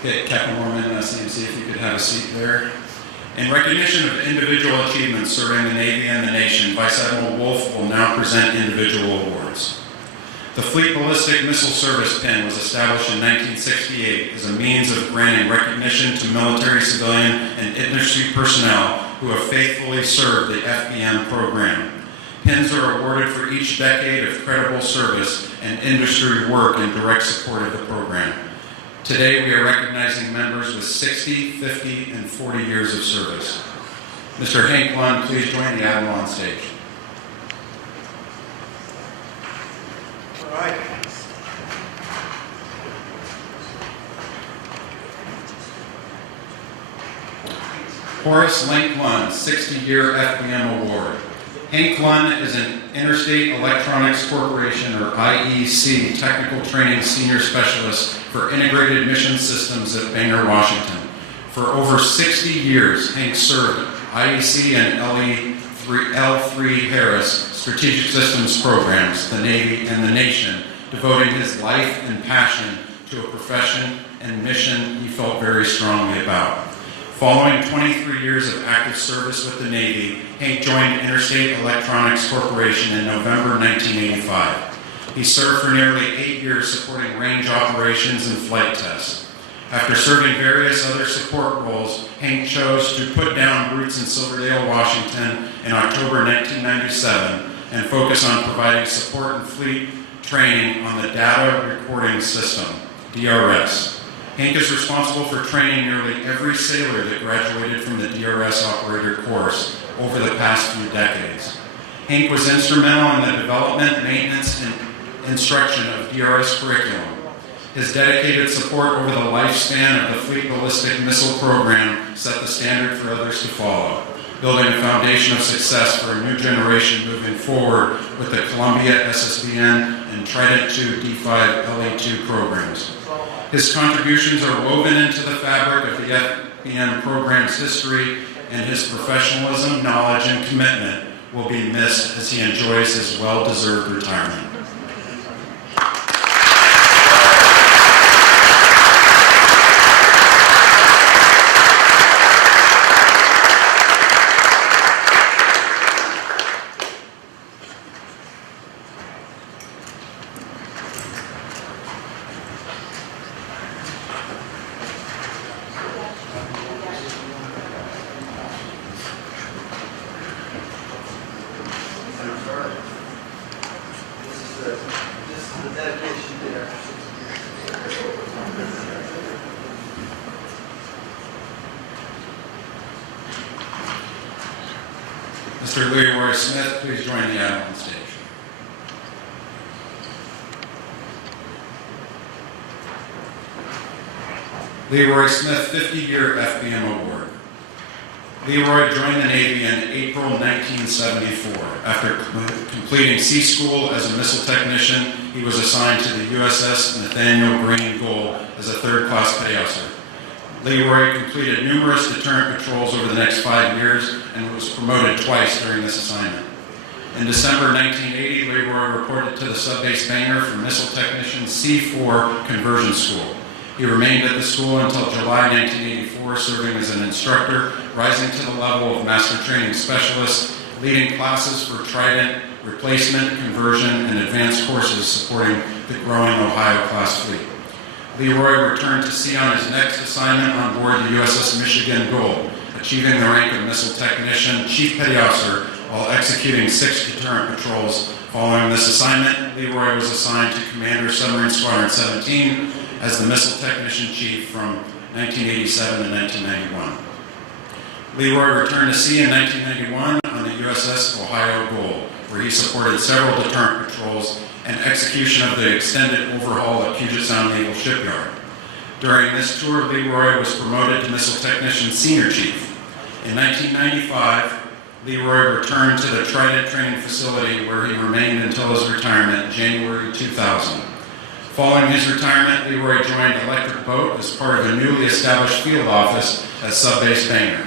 Okay, Captain Mormon, CMC, if you could have a seat there. In recognition of individual achievements serving the Navy and the nation, Vice Admiral Wolfe will now present individual awards. The Fleet Ballistic Missile Service Pin was established in 1968 as a means of granting recognition to military, civilian, and industry personnel who have faithfully served the FBM program. Pins are awarded for each decade of credible service and industry work in direct support of the program. Today, we are recognizing members with 60, 50, and 40 years of service. Mr. Hank Lund, please join the Admiral on stage. All right. Horace Lund, 60-year FBM Award. Hank Lund is an Interstate Electronics Corporation, or IEC, Technical Training Senior Specialist for Integrated Mission Systems at Bangor, Washington. For over 60 years, Hank served IEC and L3 Harris Strategic Systems programs, the Navy, and the nation, devoting his life and passion to a profession and mission he felt very strongly about. Following 23 years of active service with the Navy, Hank joined Interstate Electronics Corporation in November 1985. He served for nearly 8 years supporting range operations and flight tests. After serving various other support roles, Hank chose to put down roots in Silverdale, Washington in October 1997 and focus on providing support and fleet training on the Data Recording System, DRS. Hank is responsible for training nearly every sailor that graduated from the DRS operator course over the past few decades. Hank was instrumental in the development, maintenance, and instruction of DRS curriculum. His dedicated support over the lifespan of the Fleet Ballistic Missile Program set the standard for others to follow, building a foundation of success for a new generation moving forward with the Columbia SSBN and Trident II D5 LA2 programs. His contributions are woven into the fabric of the FBM program's history, and his professionalism, knowledge, and commitment will be missed as he enjoys his well-deserved retirement. Mr. Leroy Smith, please join the Admiral on stage. Leroy Smith, 50-year FBM Award. Leroy joined the Navy in April 1974. After completing sea school as a missile technician, he was assigned to the USS Nathaniel Greene Gold as a third-class petty officer. Leroy completed numerous deterrent patrols over the next 5 years and was promoted twice during this assignment. In December 1980, Leroy reported to the subbase Bangor for Missile Technician C4 Conversion School. He remained at the school until July 1984, serving as an instructor, rising to the level of Master Training Specialist, leading classes for Trident, replacement, conversion, and advanced courses supporting the growing Ohio-class fleet. Leroy returned to sea on his next assignment on board the USS Michigan Gold, achieving the rank of Missile Technician Chief Petty Officer while executing 6 deterrent patrols. Following this assignment, Leroy was assigned to Commander Submarine Squadron 17 as the Missile Technician Chief from 1987 to 1991. Leroy returned to sea in 1991 on the USS Ohio Gold, where he supported several deterrent patrols and execution of the extended overhaul at Puget Sound Naval Shipyard. During this tour, Leroy was promoted to Missile Technician Senior Chief. In 1995, Leroy returned to the Trident Training Facility, where he remained until his retirement in January 2000. Following his retirement, Leroy joined Electric Boat as part of a newly established field office at Subbase Bangor.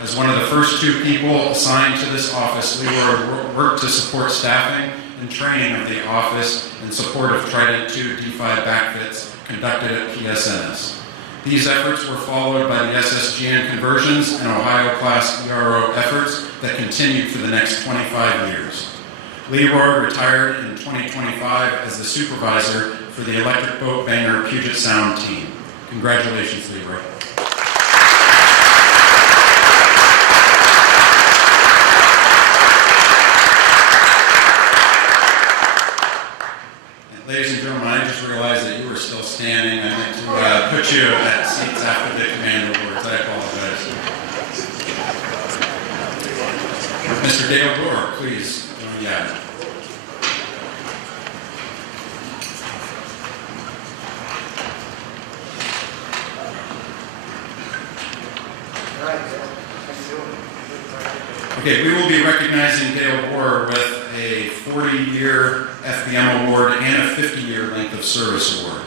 As one of the first 2 people assigned to this office, Leroy worked to support staffing and training of the office in support of Trident II D5 backfits conducted at PSNS. These efforts were followed by the SSGN conversions and Ohio-class ERO efforts that continued for the next 25 years. Leroy retired in 2025 as the supervisor for the Electric Boat Banger Puget Sound team. Congratulations, Leroy. Ladies and gentlemen, I just realized that you were still standing. I meant to put you at seats after the command awards. I apologize. Mr. Dale Gore, please join the aisle. Okay, we will be recognizing Dale Gore with a 40-year FBM award and a 50-year length of service award.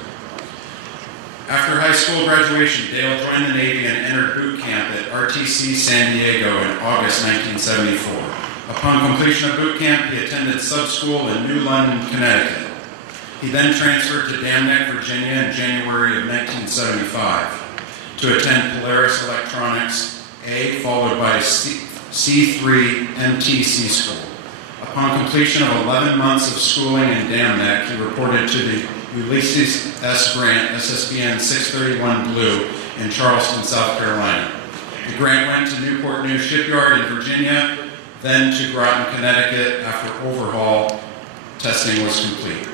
After high school graduation, Dale joined the Navy and entered boot camp at RTC San Diego in August 1974. Upon completion of boot camp, he attended sub-school in New Lund, Connecticut. He then transferred to Dam Neck, Virginia in January of 1975 to attend Polaris Electronics A, followed by C3 MTC School. Upon completion of 11 months of schooling in Dam Neck, he reported to the Ulysses S. Grant, SSBN 631 Blue, in Charleston, South Carolina. The grant went to Newport News Shipyard in Virginia, then to Groton, Connecticut, after overhaul testing was complete.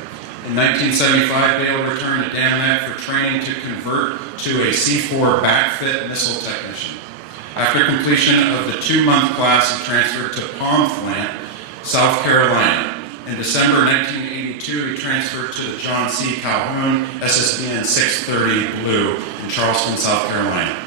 In 1975, Dale returned to Dam Neck for training to convert to a C4 backfit missile technician. After completion of the 2-month class, he transferred to Pomflant, South Carolina. In December 1982, he transferred to the John C. Calhoun SSBN 630 Blue in Charleston, South Carolina.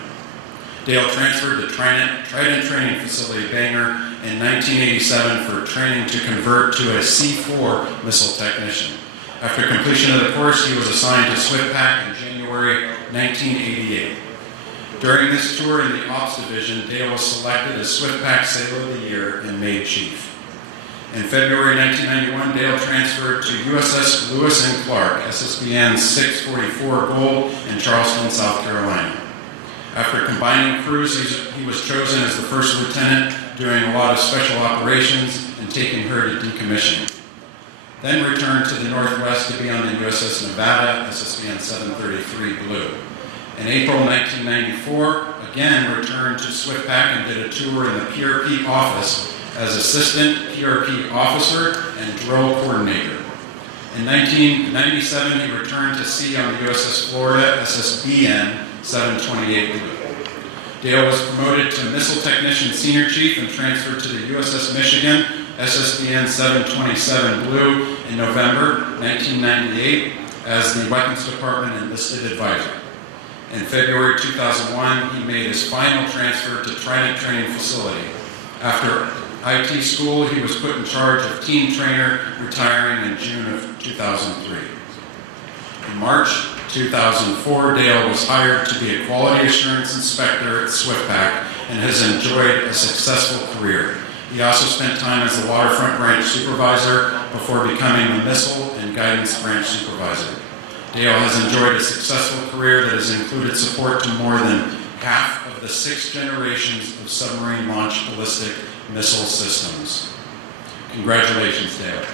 Dale transferred to Trident Training Facility Bangor in 1987 for training to convert to a C4 missile technician. After completion of the course, he was assigned to SWFPAC in January 1988. During this tour in the Ops Division, Dale was selected as SWFPAC Sailor of the Year and made chief. In February 1991, Dale transferred to USS Lewis and Clark, SSBN 644 Gold in Charleston, South Carolina. After combining crews, he was chosen as the first lieutenant, doing a lot of special operations and taking her to decommissioning. Then returned to the Northwest to be on the USS Nevada, SSBN 733 Blue. In April 1994, again returned to SWFPAC and did a tour in the PRP office as assistant PRP officer and drill coordinator. In 1997, he returned to sea on the USS Florida, SSBN 728 Blue. Dale was promoted to missile technician senior chief and transferred to the USS Michigan, SSBN 727 Blue in November 1998 as the Weapons Department enlisted advisor. In February 2001, he made his final transfer to Trident Training Facility. After IT school, he was put in charge of team trainer, retiring in June of 2003. In March 2004, Dale was hired to be a quality assurance inspector at SWFPAC and has enjoyed a successful career. He also spent time as the waterfront branch supervisor before becoming the missile and guidance branch supervisor. Dale has enjoyed a successful career that has included support to more than half of the 6 generations of submarine-launched ballistic missile systems. Congratulations, Dale.